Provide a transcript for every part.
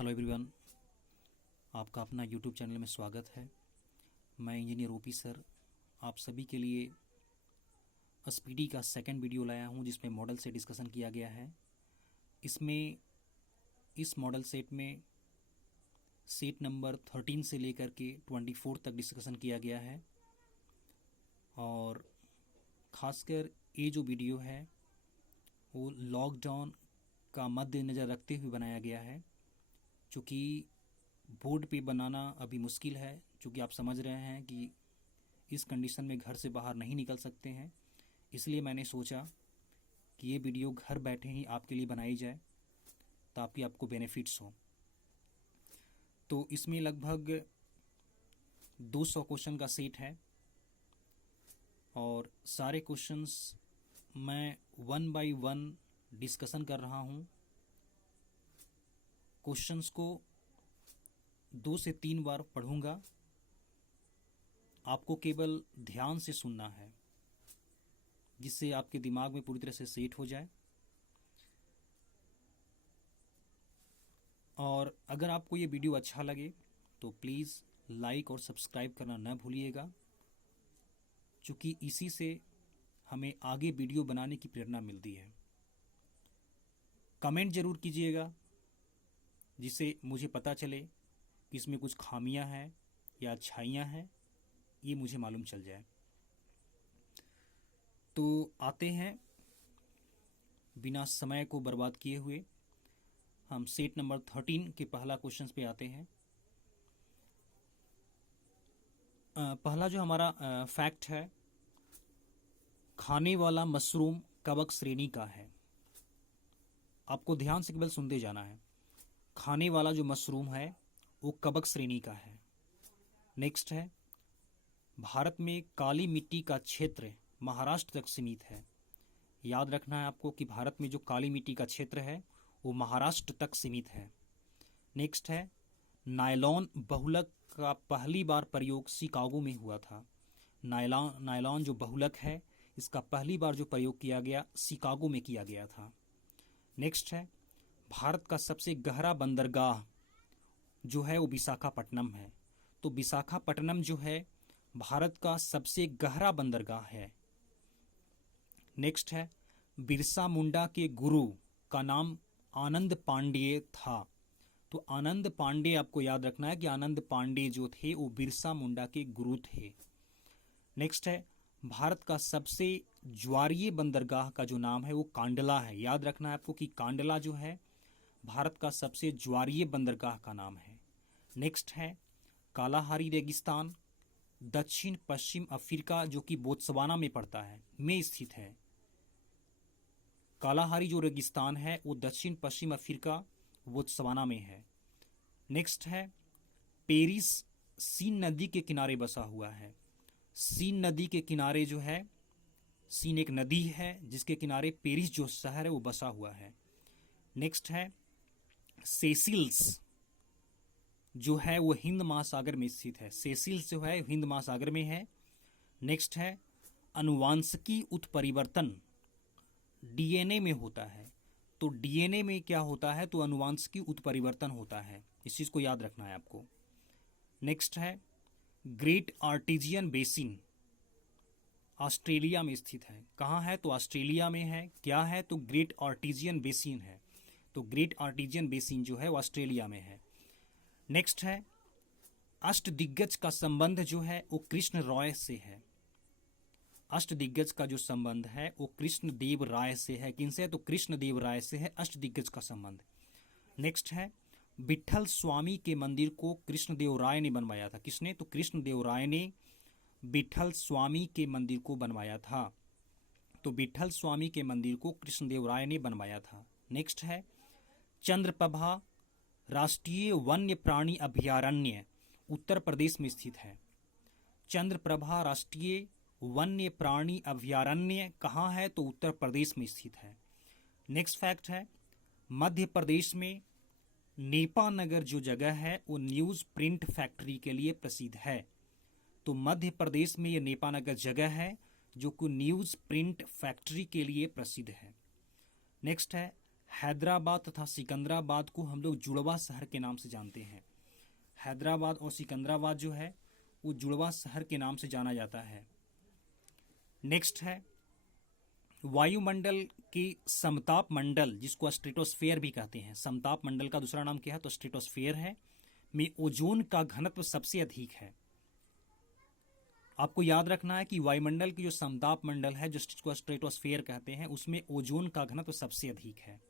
Hello everyone, आपका अपना YouTube channel में स्वागत है। मैं इंजीनियर ओपी सर आप सभी के लिए एसपीडी का सेकंड वीडियो लाया हूं, जिसमें मॉडल से डिस्कशन किया गया है। इसमें इस मॉडल सेट में सेट नंबर 13 से लेकर के 24 तक डिस्कशन किया गया है। और ख़ासकर ये जो वीडियो है वो लॉकडाउन का मद्देनज़र रखते हुए बनाया गया है, चूँकि बोर्ड पे बनाना अभी मुश्किल है, चूँकि आप समझ रहे हैं कि इस कंडीशन में घर से बाहर नहीं निकल सकते हैं। इसलिए मैंने सोचा कि ये वीडियो घर बैठे ही आपके लिए बनाई जाए ताकि आपको बेनिफिट्स हो। तो इसमें लगभग 200 क्वेश्चन का सेट है और सारे क्वेश्चंस मैं 1 बाय 1 डिस्कशन कर रहा हूँ। क्वेश्चंस को 2 से 3 बार पढ़ूंगा, आपको केवल ध्यान से सुनना है जिससे आपके दिमाग में पूरी तरह से सेट हो जाए। और अगर आपको ये वीडियो अच्छा लगे तो प्लीज़ लाइक और सब्सक्राइब करना न भूलिएगा, क्योंकि इसी से हमें आगे वीडियो बनाने की प्रेरणा मिलती है। कमेंट ज़रूर कीजिएगा जिससे मुझे पता चले कि इसमें कुछ खामियां हैं या अच्छाइयां हैं, ये मुझे मालूम चल जाए। तो आते हैं बिना समय को बर्बाद किए हुए, हम सेट नंबर 13 के पहला क्वेश्चन पे आते हैं। पहला जो हमारा फैक्ट है, खाने वाला मशरूम कवक श्रेणी का है। आपको ध्यान से केवल सुनते जाना है। खाने वाला जो मशरूम है वो कवक श्रेणी का है। नेक्स्ट है, भारत में काली मिट्टी का क्षेत्र महाराष्ट्र तक सीमित है। याद रखना है आपको कि भारत में जो काली मिट्टी का क्षेत्र है वो महाराष्ट्र तक सीमित है। नेक्स्ट है, नायलॉन बहुलक का पहली बार प्रयोग शिकागो में हुआ था। नायलॉन जो बहुलक है इसका पहली बार जो प्रयोग किया गया शिकागो में किया गया था। नेक्स्ट है, भारत का सबसे गहरा बंदरगाह जो है वो विशाखापट्टनम है। तो विशाखापट्टनम जो है भारत का सबसे गहरा बंदरगाह है। नेक्स्ट है, बिरसा मुंडा के गुरु का नाम आनंद पांडे था। तो आनंद पांडे, आपको याद रखना है कि आनंद पांडे जो थे वो बिरसा मुंडा के गुरु थे। नेक्स्ट है, भारत का सबसे ज्वारीय बंदरगाह का जो नाम है वो कांडला है। याद रखना है आपको कि कांडला जो है भारत का सबसे ज्वारीय बंदरगाह का नाम है। नेक्स्ट है, कालाहारी रेगिस्तान दक्षिण पश्चिम अफ्रीका जो कि बोत्सवाना में पड़ता है में स्थित है। कालाहारी जो रेगिस्तान है वो दक्षिण पश्चिम अफ्रीका बोत्सवाना में है। नेक्स्ट है, पेरिस सीन नदी के किनारे बसा हुआ है। सीन नदी के किनारे जो है, सीन एक नदी है जिसके किनारे पेरिस जो शहर है वो बसा हुआ है। नेक्स्ट है, सेसिल्स जो है वो हिंद महासागर में स्थित है। सेसिल्स जो है हिंद महासागर में है। नेक्स्ट है, अनुवांशिकी उत्परिवर्तन डीएनए में होता है। तो डीएनए में क्या होता है, तो अनुवांशिकी उत्परिवर्तन होता है। इस चीज़ को याद रखना है आपको। नेक्स्ट है, ग्रेट आर्टेजियन बेसिन ऑस्ट्रेलिया में स्थित है। कहाँ है, तो ऑस्ट्रेलिया में है। क्या है, तो ग्रेट आर्टेजियन बेसिन है। तो ग्रेट आर्टेजियन बेसिन जो है वो ऑस्ट्रेलिया में है। नेक्स्ट है, अष्टदिग्गज का संबंध जो है वो कृष्ण रॉय से है। अष्टदिग्गज का जो संबंध है वो कृष्ण देव राय से है। किनसे, तो कृष्ण देव राय से है अष्टदिग्गज का संबंध। नेक्स्ट है, विठल स्वामी के मंदिर को कृष्ण देव राय ने बनवाया था। किसने, तो कृष्ण देव राय ने विठल स्वामी के मंदिर को बनवाया था। तो विठल स्वामी के मंदिर को कृष्ण देव राय ने बनवाया था। नेक्स्ट है, चंद्रप्रभा राष्ट्रीय वन्य प्राणी अभयारण्य उत्तर प्रदेश में स्थित है। चंद्रप्रभा राष्ट्रीय वन्य प्राणी अभयारण्य कहाँ है, तो उत्तर प्रदेश में स्थित है। नेक्स्ट फैक्ट है, मध्य प्रदेश में नेपानगर जो जगह है वो न्यूज़ प्रिंट फैक्ट्री के लिए प्रसिद्ध है। तो मध्य प्रदेश में ये नेपानगर जगह है जो कि न्यूज़ प्रिंट फैक्ट्री के लिए प्रसिद्ध है। नेक्स्ट है, हैदराबाद तथा सिकंदराबाद को हम लोग जुड़वा शहर के नाम से जानते हैं। हैदराबाद और सिकंदराबाद जो है वो जुड़वा शहर के नाम से जाना जाता है। नेक्स्ट है वायुमंडल की समताप मंडल, जिसको स्ट्रेटोस्फेयर भी कहते हैं। समताप मंडल का दूसरा नाम क्या है? तो स्ट्रेटोस्फेयर है। में ओजोन का घनत्व सबसे अधिक है। आपको याद रखना है कि वायुमंडल की जो समताप मंडल है, जिसको स्ट्रेटोस्फेयर कहते हैं, उसमें ओजोन का घनत्व सबसे अधिक है।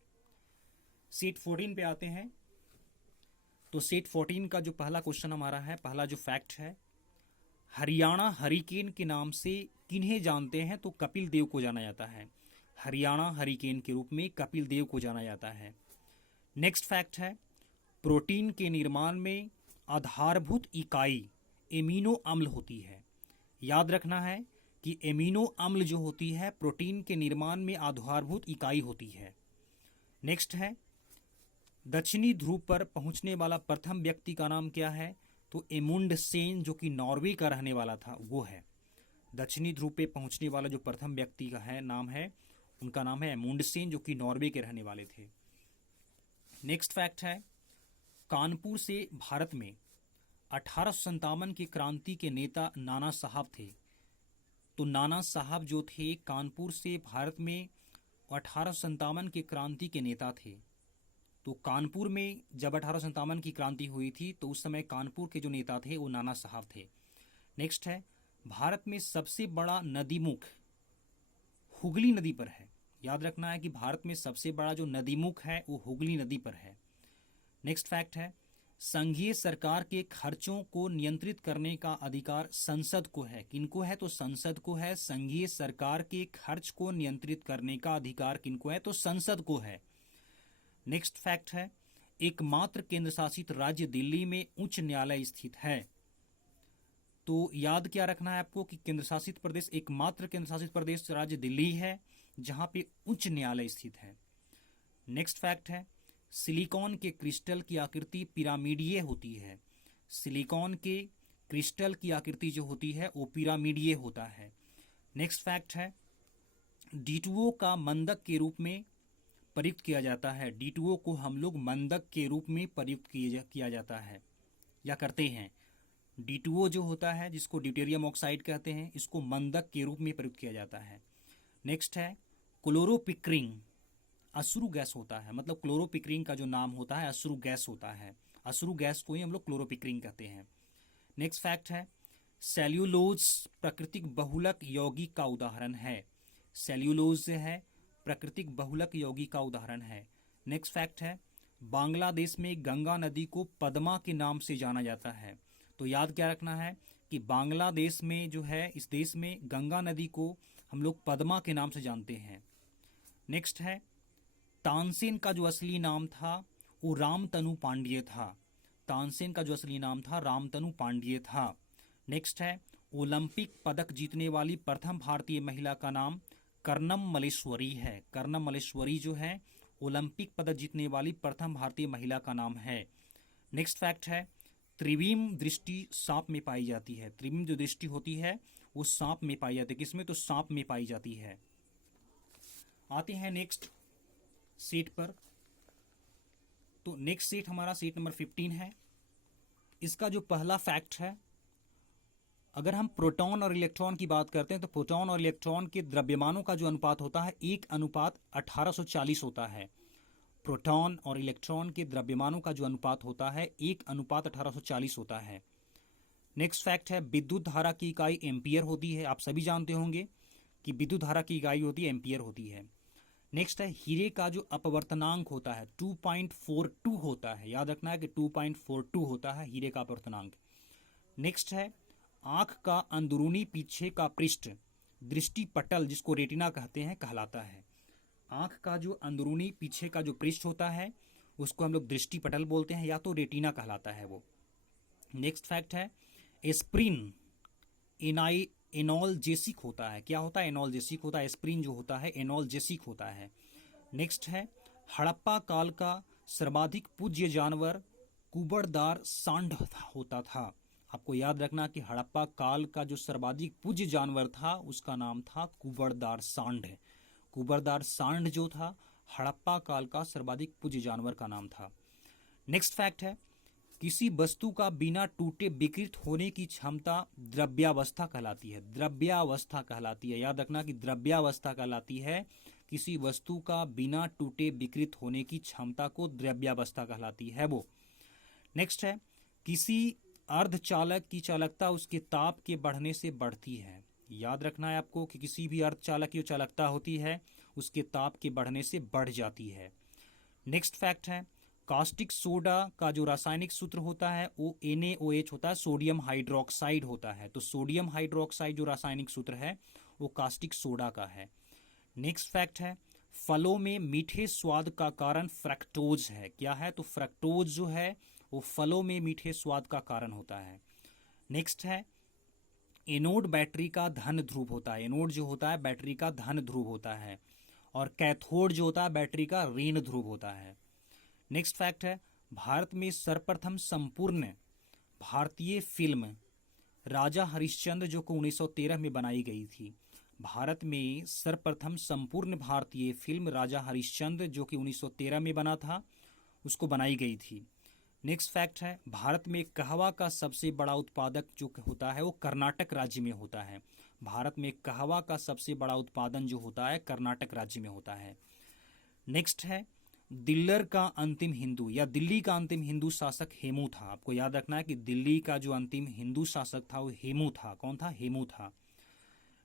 सेट 14 पे आते हैं। तो सेट 14 का जो पहला क्वेश्चन हमारा है, पहला जो फैक्ट है, हरियाणा हरिकेन के नाम से किन्हें जानते हैं? तो कपिल देव को जाना जाता है। हरियाणा हरिकेन के रूप में कपिल देव को जाना जाता है। नेक्स्ट फैक्ट है, प्रोटीन के निर्माण में आधारभूत इकाई एमिनो अम्ल होती है। याद रखना है कि एमिनो अम्ल जो होती है प्रोटीन के निर्माण में आधारभूत इकाई होती है। नेक्स्ट है, दक्षिणी ध्रुव पर पहुंचने वाला प्रथम व्यक्ति का नाम क्या है? तो एमुंडसेन, जो कि नॉर्वे का रहने वाला था, वो है। दक्षिणी ध्रुव पे पहुंचने वाला जो प्रथम व्यक्ति का है नाम है, उनका नाम है एमुंडसेन, जो कि नॉर्वे के रहने वाले थे। नेक्स्ट फैक्ट है, कानपुर से भारत में 1857 की क्रांति के नेता नाना साहब थे। तो नाना साहब जो थे कानपुर से भारत में 1857 की क्रांति के नेता थे। तो कानपुर में जब 1857 की क्रांति हुई थी तो उस समय कानपुर के जो नेता थे वो नाना साहब थे। नेक्स्ट है, भारत में सबसे बड़ा नदीमुख हुगली नदी पर है। याद रखना है कि भारत में सबसे बड़ा जो नदीमुख है वो हुगली नदी पर है। नेक्स्ट फैक्ट है, संघीय सरकार के खर्चों को नियंत्रित करने का अधिकार संसद को है। किनको है? तो संसद को है। संघीय सरकार के खर्च को नियंत्रित करने का अधिकार किनको है? तो संसद को है। नेक्स्ट फैक्ट है, एकमात्र केंद्र शासित राज्य दिल्ली में उच्च न्यायालय स्थित है। तो याद क्या रखना है आपको कि केंद्र शासित प्रदेश, एकमात्र केंद्र शासित प्रदेश राज्य दिल्ली है जहां पे उच्च न्यायालय स्थित है। नेक्स्ट फैक्ट है, सिलिकॉन के क्रिस्टल की आकृति पिरामिडीय होती है। सिलिकॉन के क्रिस्टल की आकृति जो होती है वो पिरामिडीय होता है। नेक्स्ट फैक्ट है, D2O का मंदक के रूप में प्रयुक्त किया जाता है। D2O को हम लोग मंदक के रूप में प्रयुक्त किया जाता है या करते हैं। D2O जो होता है, जिसको ड्यूटेरियम ऑक्साइड कहते हैं, इसको मंदक के रूप में प्रयुक्त किया जाता है। नेक्स्ट है, क्लोरोपिक्रिन अश्रु गैस होता है। मतलब क्लोरोपिक्रिन का जो नाम होता है अश्रु गैस होता है। अश्रु गैस को ही हम लोग क्लोरोपिक्रिन कहते हैं। नेक्स्ट फैक्ट है, सेल्यूलोज प्राकृतिक बहुलक यौगिक का उदाहरण है। सेल्यूलोज जो है प्राकृतिक बहुलक यौगिक का उदाहरण है। नेक्स्ट फैक्ट है, बांग्लादेश में गंगा नदी को पद्मा के नाम से जाना जाता है। तो याद क्या रखना है कि बांग्लादेश में जो है, इस देश में गंगा नदी को हम लोग पद्मा के नाम से जानते हैं। नेक्स्ट है, तानसेन का जो असली नाम था वो रामतनु पांड्ये था। तानसेन का जो असली नाम था रामतनु पांड्ये था। नेक्स्ट है, ओलंपिक पदक जीतने वाली प्रथम भारतीय महिला का नाम कर्णम मलेश्वरी है। कर्णम मलेश्वरी जो है ओलंपिक पदक जीतने वाली प्रथम भारतीय महिला का नाम है। नेक्स्ट फैक्ट है, त्रिविम दृष्टि सांप में पाई जाती है। त्रिविम जो दृष्टि होती है वो सांप में पाई जाती है। किसमें? तो सांप में पाई जाती है। आते हैं नेक्स्ट सेट पर। तो नेक्स्ट सेट हमारा सेट नंबर 15 है। इसका जो पहला फैक्ट है, अगर हम प्रोटॉन और इलेक्ट्रॉन की बात करते हैं तो प्रोटॉन और इलेक्ट्रॉन के द्रव्यमानों का जो अनुपात होता है 1:1840 होता है। प्रोटॉन और इलेक्ट्रॉन के द्रव्यमानों का जो अनुपात होता है 1:1840 होता है। नेक्स्ट फैक्ट है, विद्युत धारा की इकाई एम्पियर होती है। आप सभी जानते होंगे कि विद्युत धारा की इकाई होती है एम्पियर होती है। नेक्स्ट है, हीरे का जो अपवर्तनांक होता है 2.42 होता है। याद रखना है कि 2.42 होता है हीरे का अपवर्तनांक। नेक्स्ट है, आंख का अंदरूनी पीछे का पृष्ठ दृष्टि पटल, जिसको रेटिना कहते हैं, कहलाता है। आंख का जो अंदरूनी पीछे का जो पृष्ठ होता है उसको हम लोग दृष्टि पटल बोलते हैं या तो रेटिना कहलाता है वो। नेक्स्ट फैक्ट है, एस्प्रिन एनॉल्जेसिक होता है। क्या होता है? एनॉल्जेसिक होता है। एस्प्रिन जो होता है एनॉल्जेसिक होता है। नेक्स्ट है, हड़प्पा काल का सर्वाधिक पूज्य जानवर कुबड़दार सांड होता था। आपको याद रखना कि हड़प्पा काल का जो सर्वाधिक पूज्य जानवर था उसका नाम था कुबड़दार सांड। कुबड़दार सांड जो था हड़प्पा काल का सर्वाधिक पूज्य जानवर का नाम था। नेक्स्ट फैक्ट है, किसी वस्तु का बिना टूटे विकृत होने की क्षमता द्रव्यावस्था कहलाती है। द्रव्यावस्था कहलाती है, याद रखना कि द्रव्यावस्था कहलाती है। किसी वस्तु का बिना टूटे विकृत होने की क्षमता को द्रव्यावस्था कहलाती है वो। नेक्स्ट है, किसी अर्धचालक की चालकता उसके ताप के बढ़ने से बढ़ती है। याद रखना है आपको कि किसी भी अर्धचालक की जो चालकता होती है उसके ताप के बढ़ने से बढ़ जाती है। नेक्स्ट फैक्ट है, कास्टिक सोडा का जो रासायनिक सूत्र होता है वो NaOH होता है, सोडियम हाइड्रोक्साइड होता है। तो सोडियम हाइड्रोक्साइड जो रासायनिक सूत्र है वो कास्टिक सोडा का है। नेक्स्ट फैक्ट है, फलों में मीठे स्वाद का कारण फ्रक्टोज है। क्या है? तो फ्रक्टोज जो है वो फलों में मीठे स्वाद का कारण होता है। नेक्स्ट है, एनोड बैटरी का धन ध्रुव होता है। एनोड जो होता है बैटरी का धन ध्रुव होता है, और कैथोड जो होता है बैटरी का ऋण ध्रुव होता है। नेक्स्ट फैक्ट है, भारत में सर्वप्रथम संपूर्ण भारतीय फिल्म राजा हरिश्चंद्र जो कि 1913 में बनाई गई थी। भारत में सर्वप्रथम संपूर्ण भारतीय फिल्म राजा हरिश्चंद्र जो कि 1913 में बना था, उसको बनाई गई थी। नेक्स्ट फैक्ट है, भारत में कहवा का सबसे बड़ा उत्पादक जो होता है वो कर्नाटक राज्य में होता है। भारत में कहवा का सबसे बड़ा उत्पादन जो होता है कर्नाटक राज्य में होता है। नेक्स्ट है, दिल्लर का अंतिम हिंदू या दिल्ली का अंतिम हिंदू शासक हेमू था। आपको याद रखना है कि दिल्ली का जो अंतिम हिंदू शासक था वो हेमू था। कौन था? हेमू था।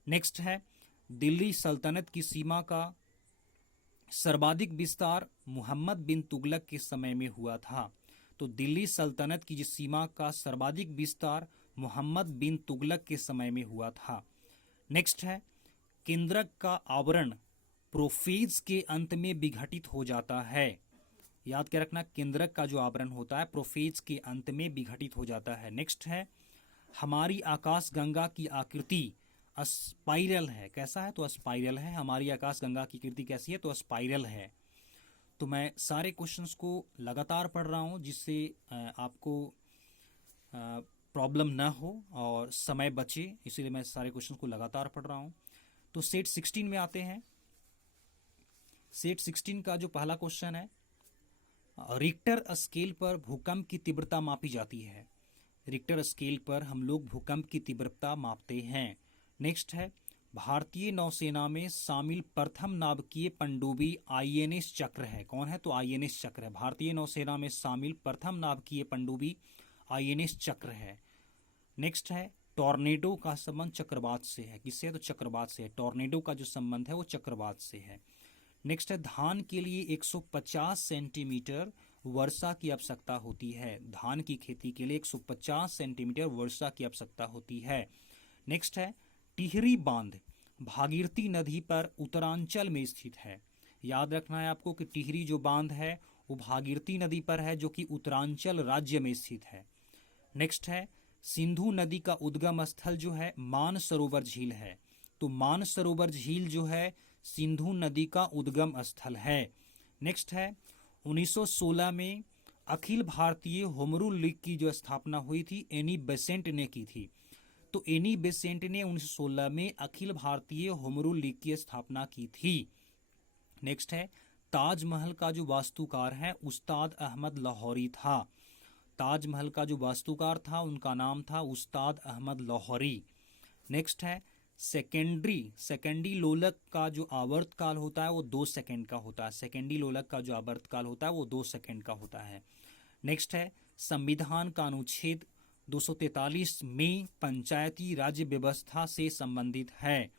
नेक्स्ट है, दिल्ली सल्तनत की सीमा का सर्वाधिक विस्तार मोहम्मद बिन तुगलक के समय में हुआ था। तो दिल्ली सल्तनत की जिस सीमा का सर्वाधिक विस्तार मोहम्मद बिन तुगलक के समय में हुआ था। नेक्स्ट है, केंद्रक का आवरण प्रोफेज के अंत में विघटित हो जाता है। याद क्या रखना, केंद्रक का जो आवरण होता है प्रोफेज के अंत में विघटित हो जाता है। नेक्स्ट है, हमारी आकाश गंगा की आकृति स्पाइरल है। कैसा है? तो स्पाइरल है। हमारी आकाश गंगा की आकृति कैसी है? तो स्पाइरल है। तो मैं सारे क्वेश्चंस को लगातार पढ़ रहा हूँ जिससे आपको प्रॉब्लम ना हो और समय बचे, इसीलिए मैं सारे क्वेश्चंस को लगातार पढ़ रहा हूँ। तो सेट 16 में आते हैं। सेट 16 का जो पहला क्वेश्चन है, रिक्टर स्केल पर भूकंप की तीव्रता मापी जाती है। रिक्टर स्केल पर हम लोग भूकंप की तीव्रता मापते हैं। नेक्स्ट है, भारतीय नौसेना में शामिल प्रथम नाभिकीय पनडुब्बी INS चक्र है। कौन है? तो INS चक्र है। भारतीय नौसेना में शामिल प्रथम नाभिकीय पनडुब्बी INS चक्र है। नेक्स्ट है, टॉर्नेडो का संबंध चक्रवात से है। किससे? तो चक्रवात से है। टॉर्नेडो का जो संबंध है वो चक्रवात से है। नेक्स्ट है, धान के लिए 150 सेंटीमीटर वर्षा की आवश्यकता होती है। धान की खेती के लिए 150 सेंटीमीटर वर्षा की आवश्यकता होती है। नेक्स्ट है, टिहरी बांध भागीरथी नदी पर उत्तरांचल में स्थित है। याद रखना है आपको कि टिहरी जो बांध है वो भागीरथी नदी पर है जो कि उत्तरांचल राज्य में स्थित है। नेक्स्ट है, सिंधु नदी का उद्गम स्थल जो है मानसरोवर झील है। तो मानसरोवर झील जो है सिंधु नदी का उद्गम स्थल है। नेक्स्ट है, 1916 में अखिल भारतीय होमरू लीग की जो स्थापना हुई थी एनी बेसेंट ने की थी। तो एनी बेसेंट ने 1916 में अखिल भारतीय होमरू लीग की स्थापना की थी। नेक्स्ट है, ताजमहल का जो वास्तुकार है उस्ताद अहमद लाहौरी था। ताजमहल का जो वास्तुकार था उनका नाम था उस्ताद अहमद लाहौरी। नेक्स्ट है, सेकेंडी लोलक का जो आवर्तकाल होता है वो 2 सेकंड का होता है। सेकेंडी लोलक का जो आवर्तकाल होता है वो 2 सेकंड का होता है। नेक्स्ट है, संविधान का अनुच्छेद 243 में पंचायती राज्य व्यवस्था से संबंधित है।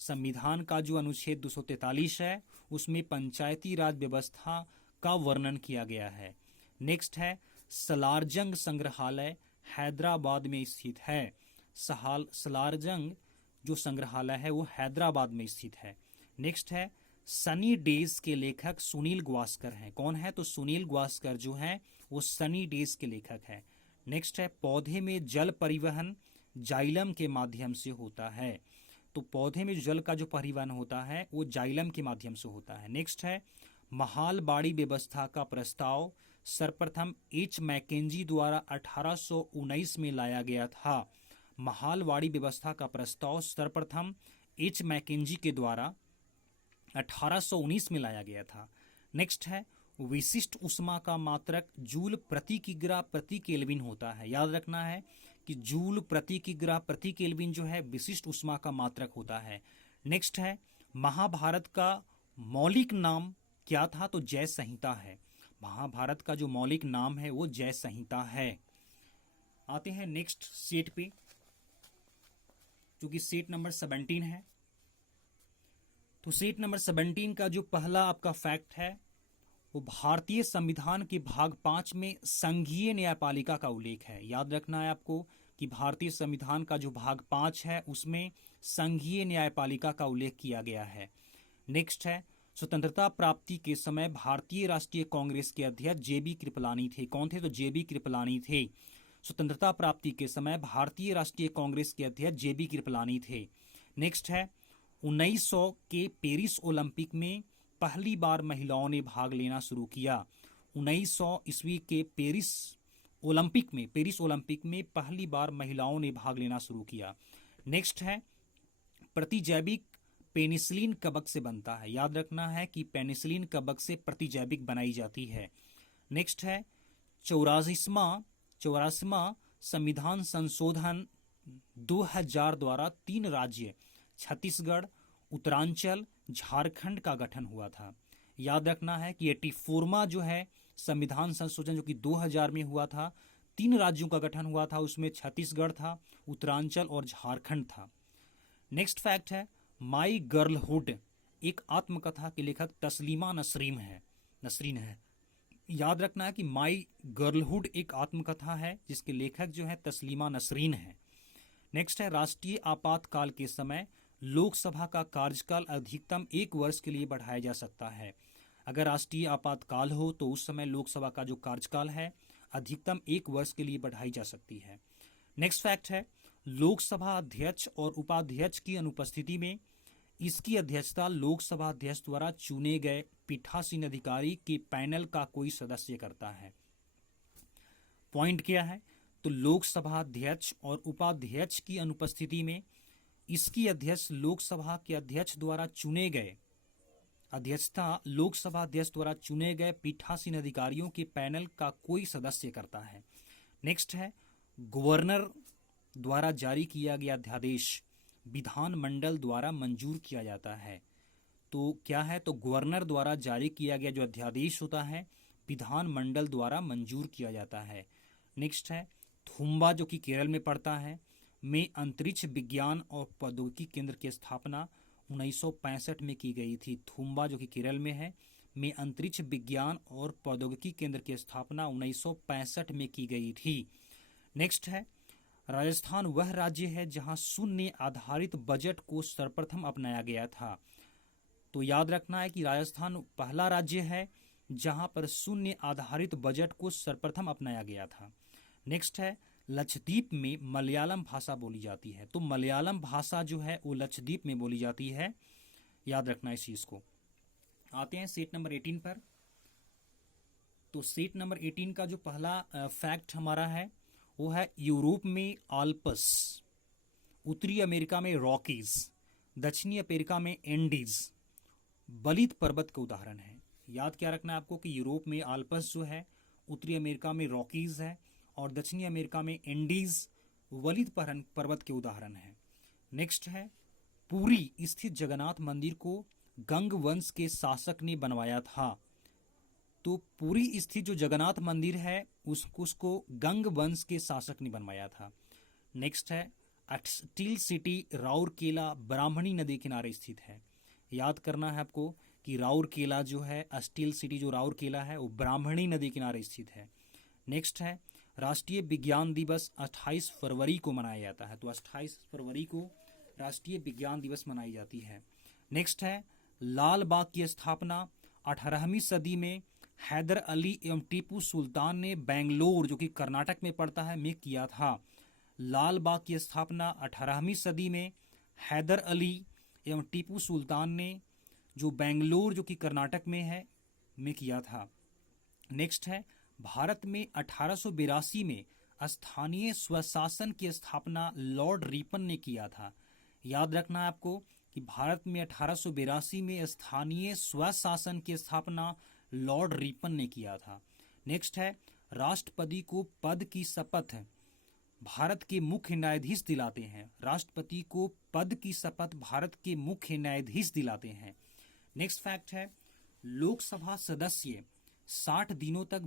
संविधान का जो अनुच्छेद 243 है उसमें पंचायती राज व्यवस्था का वर्णन किया गया है। नेक्स्ट है, सलारजंग संग्रहालय हैदराबाद में स्थित है। सलारजंग जो संग्रहालय है वो हैदराबाद में स्थित है। नेक्स्ट है, सनी डेज के लेखक सुनील गावस्कर हैं। कौन है? तो सुनील गावस्कर जो है वो सनी डेज के लेखक है। नेक्स्ट है, पौधे में जल परिवहन जाइलम के माध्यम से होता है। तो पौधे में जल का जो परिवहन होता है वो जाइलम के माध्यम से होता है। नेक्स्ट है, महालबाड़ी व्यवस्था का प्रस्ताव सर्वप्रथम H मैकेंजी द्वारा 1819 में लाया गया था। महालबाड़ी व्यवस्था का प्रस्ताव सर्वप्रथम H मैकेंजी के द्वारा 1819 में लाया गया था। नेक्स्ट है विशिष्ट उष्मा का मात्रक जूल प्रति किग्रा प्रति केल्विन होता है। याद रखना है कि जूल प्रति किग्रा प्रति केल्विन जो है विशिष्ट उष्मा का मात्रक होता है। नेक्स्ट है महाभारत का मौलिक नाम क्या था, तो जय संहिता है। महाभारत का जो मौलिक नाम है वो जय संहिता है। आते हैं नेक्स्ट सेट पे, जो कि सेट नंबर 17 है। तो सेट नंबर 17 का जो पहला आपका फैक्ट है वो भारतीय संविधान के भाग 5 में संघीय न्यायपालिका का उल्लेख है। याद रखना है आपको कि भारतीय संविधान का जो भाग 5 है उसमें संघीय न्यायपालिका का उल्लेख किया गया है। नेक्स्ट है स्वतंत्रता प्राप्ति के समय भारतीय राष्ट्रीय कांग्रेस के अध्यक्ष जेबी कृपलानी थे। कौन थे, तो जेबी कृपलानी थे। स्वतंत्रता प्राप्ति के समय भारतीय राष्ट्रीय कांग्रेस के अध्यक्ष जेबी कृपलानी थे। नेक्स्ट है 1900 के पेरिस ओलंपिक में पहली बार महिलाओं ने भाग लेना शुरू किया। 1900 ईस्वी के पेरिस ओलंपिक में पहली बार महिलाओं ने भाग लेना शुरू किया। नेक्स्ट है प्रतिजैविक पेनिसिलिन कवक से बनता है। याद रखना है कि पेनिसिलिन कवक से प्रतिजैविक बनाई जाती है। नेक्स्ट है 84वां संविधान संशोधन 2000 द्वारा 3 राज्य छत्तीसगढ़, उत्तरांचल, झारखंड का गठन हुआ था। याद रखना है कि 84वां जो है संविधान संशोधन जो कि 2000 में हुआ था, 3 राज्यों का गठन हुआ था। उसमें छत्तीसगढ़ था, उत्तरांचल और झारखंड था। नेक्स्ट फैक्ट है माई गर्लहुड एक आत्मकथा के लेखक तस्लीमा नसरीन है। याद रखना है कि माई गर्लहुड एक आत्मकथा है जिसके लेखक जो है तस्लीमा नसरीन है। नेक्स्ट है राष्ट्रीय आपातकाल के समय लोकसभा का कार्यकाल अधिकतम 1 वर्ष के लिए बढ़ाया जा सकता है। अगर राष्ट्रीय आपातकाल हो तो उस समय लोकसभा का जो कार्यकाल है अधिकतम 1 वर्ष के लिए बढ़ाई जा सकती है। नेक्स्ट फैक्ट है लोकसभा अध्यक्ष और उपाध्यक्ष की अनुपस्थिति में इसकी अध्यक्षता लोकसभा अध्यक्ष द्वारा चुने गए पीठासीन अधिकारी के पैनल का कोई सदस्य करता है। पॉइंट क्या है, तो लोकसभा अध्यक्ष और उपाध्यक्ष की अनुपस्थिति में इसकी अध्यक्ष लोकसभा के अध्यक्ष द्वारा चुने गए लोकसभा अध्यक्ष द्वारा चुने गए पीठासीन अधिकारियों के पैनल का कोई सदस्य करता है। नेक्स्ट है गवर्नर द्वारा जारी किया गया अध्यादेश विधानमंडल द्वारा मंजूर किया जाता है। तो क्या है, तो गवर्नर द्वारा जारी किया गया जो अध्यादेश होता है विधानमंडल द्वारा मंजूर किया जाता है। नेक्स्ट है थुम्बा जो कि केरल में पड़ता है में अंतरिक्ष विज्ञान और प्रौद्योगिकी केंद्र की स्थापना 1965 में की गई थी। थुम्बा जो कि केरल में है में अंतरिक्ष विज्ञान और प्रौद्योगिकी केंद्र की स्थापना 1965 में की गई थी। नेक्स्ट है राजस्थान वह राज्य है जहां शून्य आधारित बजट को सर्वप्रथम अपनाया गया था। तो याद रखना है कि राजस्थान पहला राज्य है जहां पर शून्य आधारित बजट को सर्वप्रथम अपनाया गया था। नेक्स्ट है लक्षद्वीप में मलयालम भाषा बोली जाती है। तो मलयालम भाषा जो है वो लक्षद्वीप में बोली जाती है। याद रखना इस चीज को। आते हैं सेट नंबर 18 पर। तो सेट नंबर 18 का जो पहला फैक्ट हमारा है वो है यूरोप में आल्प्स, उत्तरी अमेरिका में रॉकीज, दक्षिणी अमेरिका में एंडीज बलित पर्वत के उदाहरण है। याद क्या रखना है आपको कि यूरोप में आल्प्स जो है, उत्तरी अमेरिका में रॉकीज है और दक्षिणी अमेरिका में एंडीज वलित पर्वत के उदाहरण है। नेक्स्ट है पुरी स्थित जगन्नाथ मंदिर को गंग वंश के शासक ने बनवाया था। तो पुरी स्थित जो जगन्नाथ मंदिर है उसको गंग वंश के शासक ने बनवाया था। नेक्स्ट है स्टील सिटी राउरकेला ब्राह्मणी नदी किनारे स्थित है। याद करना है आपको कि राउरकेला जो है, स्टील सिटी जो राउरकेला है वो ब्राह्मणी नदी किनारे स्थित है। नेक्स्ट है राष्ट्रीय विज्ञान दिवस 28 फरवरी को मनाया जाता है। तो 28 फरवरी को राष्ट्रीय विज्ञान दिवस मनाई जाती है। नेक्स्ट है लाल बाग की स्थापना 18वीं सदी में हैदर अली एवं टीपू सुल्तान ने बेंगलोर जो कि कर्नाटक में पड़ता है में किया था। लाल बाग की स्थापना 18वीं सदी में हैदर अली एवं टीपू सुल्तान ने जो बेंगलोर जो कि कर्नाटक में है में किया था। नेक्स्ट है भारत में 1882 में स्थानीय स्वशासन की स्थापना लॉर्ड रिपन ने किया था। याद रखना है आपको कि भारत में 1882 में स्थानीय स्वशासन की स्थापना लॉर्ड रिपन ने किया था। नेक्स्ट है, राष्ट्रपति को पद की शपथ भारत के मुख्य न्यायाधीश दिलाते हैं। राष्ट्रपति को पद की शपथ भारत के मुख्य न्यायाधीश दिलाते हैं। नेक्स्ट फैक्ट है, लोकसभा सदस्य 60 दिनों तक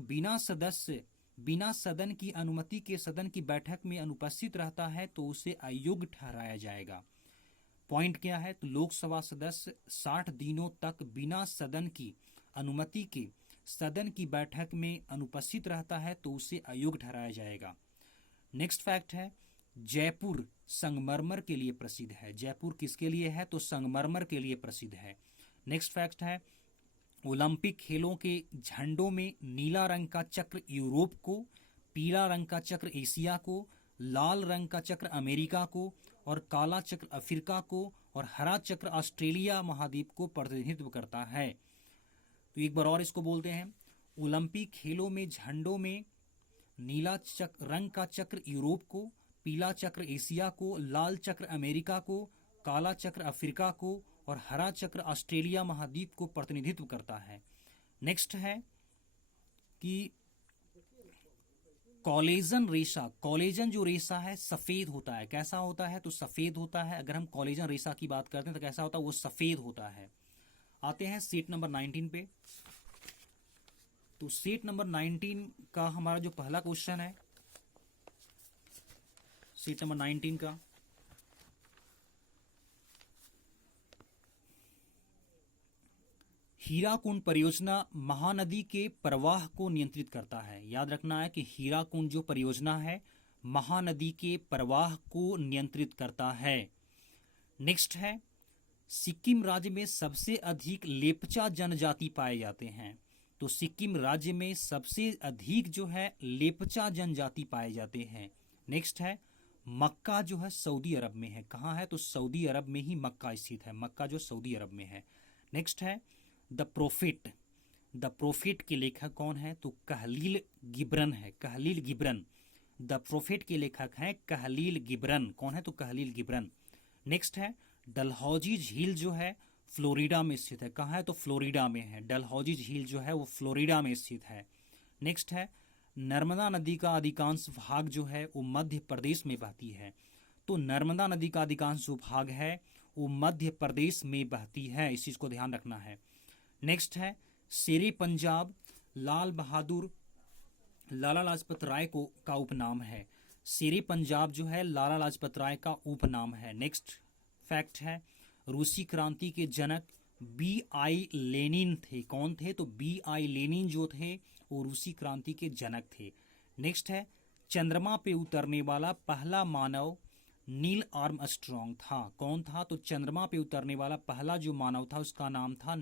बिना सदन की अनुमति के सदन की बैठक में अनुपस्थित रहता है तो उसे अयोग्य ठहराया जाएगा। पॉइंट क्या है, तो लोकसभा सदस्य 60 दिनों तक बिना सदन की अनुमति के सदन की बैठक में अनुपस्थित रहता है तो उसे अयोग्य ठहराया जाएगा। नेक्स्ट फैक्ट है, जयपुर संगमरमर के लिए प्रसिद्ध है। जयपुर किसके लिए है, तो संगमरमर के लिए प्रसिद्ध है। नेक्स्ट फैक्ट है, ओलंपिक खेलों के झंडों में नीला रंग का चक्र यूरोप को, पीला रंग का चक्र एशिया को, लाल रंग का चक्र अमेरिका को और काला चक्र अफ्रीका को और हरा चक्र ऑस्ट्रेलिया महाद्वीप को प्रतिनिधित्व करता है। तो एक बार और इसको बोलते हैं, ओलंपिक खेलों में झंडों में नीला रंग का चक्र यूरोप को, पीला चक्र एशिया को, लाल चक्र अमेरिका को, काला चक्र अफ्रीका को और हरा चक्र ऑस्ट्रेलिया महाद्वीप को प्रतिनिधित्व करता है। नेक्स्ट है कि कॉलेजन जो रेशा है सफेद होता है। कैसा होता है, तो सफेद होता है। अगर हम कॉलेजन रेशा की बात करते हैं तो कैसा होता है, वो सफेद होता है। आते हैं सीट नंबर 19 पे। तो सीट नंबर 19 का हमारा जो पहला क्वेश्चन है, सीट नंबर 19 का, हीराकुंड परियोजना महानदी के प्रवाह को नियंत्रित करता है। याद रखना है कि हीराकुंड जो परियोजना है महानदी के प्रवाह को नियंत्रित करता है। नेक्स्ट है, सिक्किम राज्य में सबसे अधिक लेपचा जनजाति पाए जाते हैं। तो सिक्किम राज्य में सबसे अधिक जो है लेपचा जनजाति पाए जाते हैं। नेक्स्ट है, मक्का जो है सऊदी अरब में है। कहाँ है, तो सऊदी अरब में ही मक्का स्थित है। मक्का जो सऊदी अरब में है। नेक्स्ट है, द प्रोफेट के लेखक कौन है, तो कहलील गिब्रन है। कहलील गिब्रन, द प्रोफेट के लेखक हैं कहलील गिब्रन। कौन है, तो कहलील गिब्रन। नेक्स्ट है, डलहौजी झील जो है फ्लोरिडा में स्थित है। कहाँ है, तो फ्लोरिडा में है। डलहौजी झील जो है वो फ्लोरिडा में स्थित है। नेक्स्ट है, नर्मदा नदी का अधिकांश भाग जो है वो मध्य प्रदेश में बहती है। तो नर्मदा नदी का अधिकांश जो भाग है वो मध्य प्रदेश में बहती है। इस चीज को ध्यान रखना है। नेक्स्ट है, शेरे पंजाब लाला लाजपत राय का उपनाम है। शेरे पंजाब जो है लाला लाजपत राय का उपनाम है। नेक्स्ट फैक्ट है, रूसी क्रांति के जनक B.I. लेनिन थे। कौन थे, तो B.I. लेनिन जो थे वो रूसी क्रांति के जनक थे। नेक्स्ट है, चंद्रमा पे उतरने वाला पहला मानव नील आर्मस्ट्रॉन्ग था। कौन था, तो चंद्रमा पे उतरने वाला पहला जो मानव था उसका नाम था